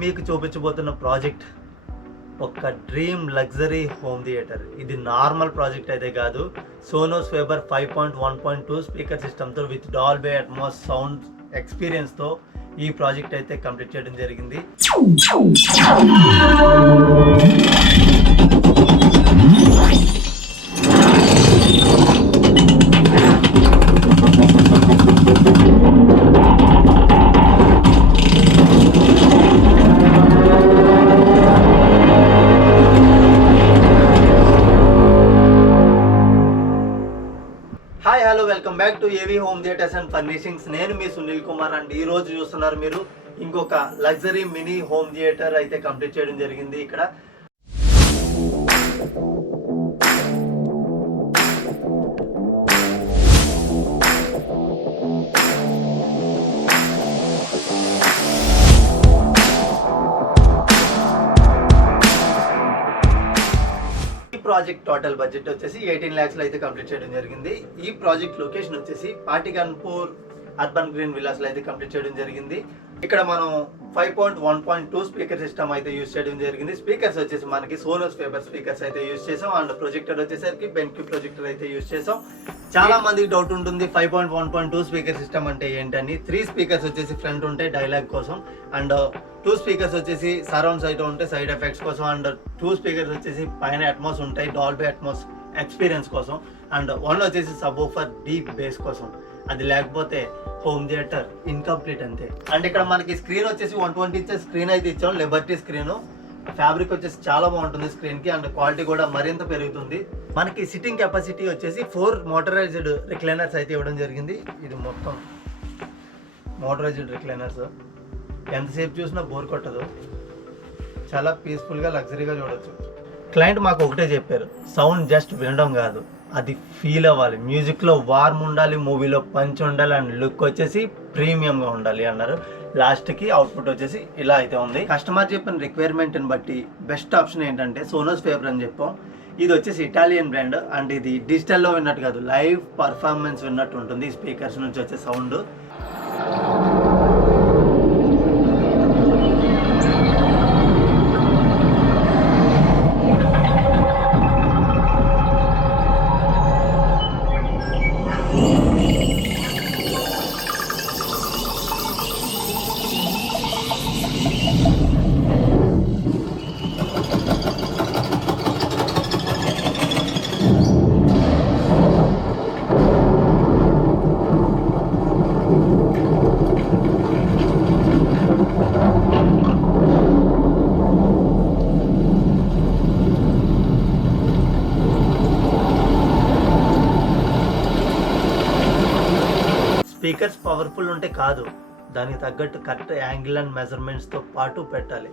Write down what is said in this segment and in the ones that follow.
మీకు చూపించబోతున్న ప్రాజెక్ట్ ఒక dream luxury home theatre. ఇది నార్మల్ ప్రాజెక్ట్ అయితే కాదు. సోనోస్ ఫేబర్ 5.1.2 స్పీకర్ సిస్టమ్తో విత్ డాల్బీ అట్మాస్ సౌండ్ ఎక్స్పీరియన్స్తో ఈ ప్రాజెక్ట్ అయితే కంప్లీట్ చేయడం జరిగింది. Hi hello, welcome back to ఏవి హోమ్ థియేటర్స్ అండ్ ఫర్నిషింగ్స్. నేను మీ సునీల్ కుమార్ అండ్ ఈ రోజు చూస్తున్నారు మీరు ఇంకొక లగ్జరీ మినీ హోమ్ థియేటర్ అయితే కంప్లీట్ చేయడం జరిగింది. ఇక్కడ ప్రాజెక్ట్ టోటల్ బడ్జెట్ వచ్చేసి 18 lakhs అయితే కంప్లీట్ చేయడం జరిగింది. ఈ ప్రాజెక్ట్ లొకేషన్ వచ్చేసి పాటికన్పూర్ అర్బన్ గ్రీన్ విల్లాస్ లో అయితే కంప్లీట్ చేయడం జరిగింది. ఇక్కడ మనం 5.1.2 స్పీకర్ సిస్టమ్ అయితే యూజ్ చేయడం జరిగింది. స్పీకర్స్ వచ్చేసి మనకి సోనోస్ ఫేబర్ స్పీకర్స్ అయితే యూజ్ చేసాం అండ్ ప్రొజెక్టర్ వచ్చేసరికి బెన్క్యూ ప్రొజెక్టర్ అయితే యూజ్ చేసాం. చాలా మందికి డౌట్ ఉంటుంది 5.1.2 స్పీకర్ సిస్టమ్ అంటే ఏంటని. 3 స్పీకర్స్ వచ్చేసి ఫ్రంట్ ఉంటాయి డైలాగ్ కోసం, అండ్ 2 స్పీకర్స్ వచ్చేసి సరౌండ్ సైడ్ ఉంటాయి సైడ్ ఎఫెక్ట్స్ కోసం, అండ్ 2 స్పీకర్స్ వచ్చేసి పైన అట్మాస్ ఉంటాయి డాల్బీ అట్మాస్ ఎక్స్పీరియన్స్ కోసం, అండ్ 1 వచ్చేసి సబ్ ఊఫర్ డీప్ బేస్ కోసం. అది లేకపోతే హోమ్ థియేటర్ ఇన్కంప్లీట్ అంతే. అండ్ ఇక్కడ మనకి స్క్రీన్ వచ్చేసి 120 inches స్క్రీన్ అయితే ఇచ్చాం, లిబర్టీ స్క్రీన్. ఫ్యాబ్రిక్ వచ్చేసి చాలా బాగుంటుంది స్క్రీన్ కి, అండ్ క్వాలిటీ కూడా మరింత పెరుగుతుంది. మనకి సిట్టింగ్ కెపాసిటీ వచ్చేసి 4 మోటరైజ్డ్ రిక్లైనర్స్ అయితే ఇవ్వడం జరిగింది. ఇది మొత్తం మోటరైజ్డ్ రిక్లైనర్స్, ఎంతసేపు చూసినా బోర్ కొట్టదు, చాలా పీస్ఫుల్గా లగ్జరీగా చూడొచ్చు. క్లయింట్ మాకు ఒకటే చెప్పారు, సౌండ్ జస్ట్ వినడం కాదు, అది ఫీల్ అవ్వాలి, మ్యూజిక్లో వార్మ్ ఉండాలి, మూవీలో పంచ్ ఉండాలి, అండ్ లుక్ వచ్చేసి ప్రీమియంగా ఉండాలి అన్నారు. లాస్ట్కి అవుట్పుట్ వచ్చేసి ఇలా అయితే ఉంది. కస్టమర్ చెప్పిన రిక్వైర్మెంట్ని బట్టి బెస్ట్ ఆప్షన్ ఏంటంటే సోనోస్ ఫేబర్ అని చెప్పాం. ఇది వచ్చేసి ఇటాలియన్ బ్రాండ్, అండ్ ఇది డిజిటల్లో విన్నట్టు కాదు, లైవ్ పర్ఫార్మెన్స్ విన్నట్టు ఉంటుంది. స్పీకర్స్ నుంచి వచ్చే సౌండ్ స్పీకర్స్ పవర్ఫుల్ ఉంటే కాదు, దానికి తగ్గట్టు కరెక్ట్ యాంగిల్ అండ్ మెజర్మెంట్స్తో పాటు పెట్టాలి.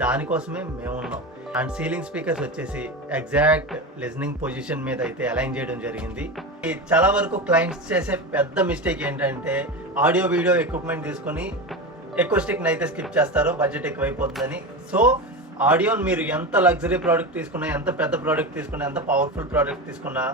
దానికోసమే మేము ఉన్నాం. అండ్ సీలింగ్ స్పీకర్స్ వచ్చేసి ఎగ్జాక్ట్ లిజనింగ్ పొజిషన్ మీద అయితే అలైన్ చేయడం జరిగింది. చాలా వరకు క్లయింట్స్ చేసే పెద్ద మిస్టేక్ ఏంటంటే ఆడియో వీడియో ఎక్విప్మెంట్ తీసుకొని ఎకోస్టిక్ని అయితే స్కిప్ చేస్తారు, బడ్జెట్ ఎక్కువైపోతుందని. సో ఆడియోని మీరు ఎంత లగ్జరీ ప్రోడక్ట్ తీసుకున్నా, ఎంత పెద్ద ప్రోడక్ట్ తీసుకున్నా, ఎంత పవర్ఫుల్ ప్రోడక్ట్ తీసుకున్నా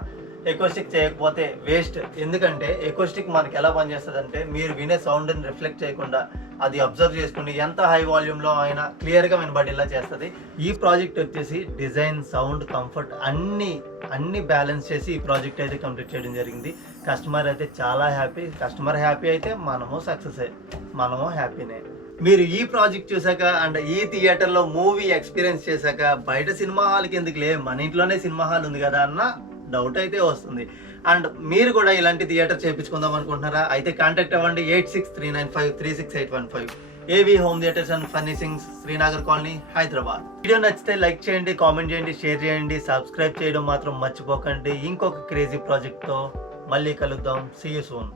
ఎకోస్టిక్ చేయకపోతే వేస్ట్. ఎందుకంటే ఎకోస్టిక్ మనకి ఎలా పనిచేస్తుంది అంటే మీరు వినే సౌండ్ని రిఫ్లెక్ట్ చేయకుండా అది అబ్జర్వ్ చేసుకుని ఎంత హై వాల్యూమ్లో అయినా క్లియర్గా వినబడేలా చేస్తుంది. ఈ ప్రాజెక్ట్ వచ్చేసి డిజైన్, సౌండ్, కంఫర్ట్ అన్ని బ్యాలెన్స్ చేసి ఈ ప్రాజెక్ట్ అయితే కంప్లీట్ చేయడం జరిగింది. కస్టమర్ అయితే చాలా హ్యాపీ. కస్టమర్ హ్యాపీ అయితే మనము సక్సెస్, మనము హ్యాపీనే. మీరు ఈ ప్రాజెక్ట్ చూసాక అండ్ ఈ థియేటర్లో మూవీ ఎక్స్పీరియన్స్ చేశాక బయట సినిమా హాల్కి ఎందుకులే, మన ఇంట్లోనే సినిమా హాల్ ఉంది కదా అన్న డౌట్ అయితే వస్తుంది. అండ్ మీరు కూడా ఇలాంటి థియేటర్ చేయించుకుందాం అనుకుంటున్నారా? అయితే కాంటాక్ట్ అవ్వండి 8639536815. AV home theaters and furnishings, Srinagar colony, Hyderabad. Video నచ్చితే లైక్ చేయండి, కామెంట్ చేయండి, షేర్ చేయండి, సబ్స్క్రైబ్ చేయడం మాత్రం మర్చిపోకండి. ఇంకొక క్రేజీ ప్రాజెక్ట్తో మళ్ళీ కలుద్దాం. See you soon.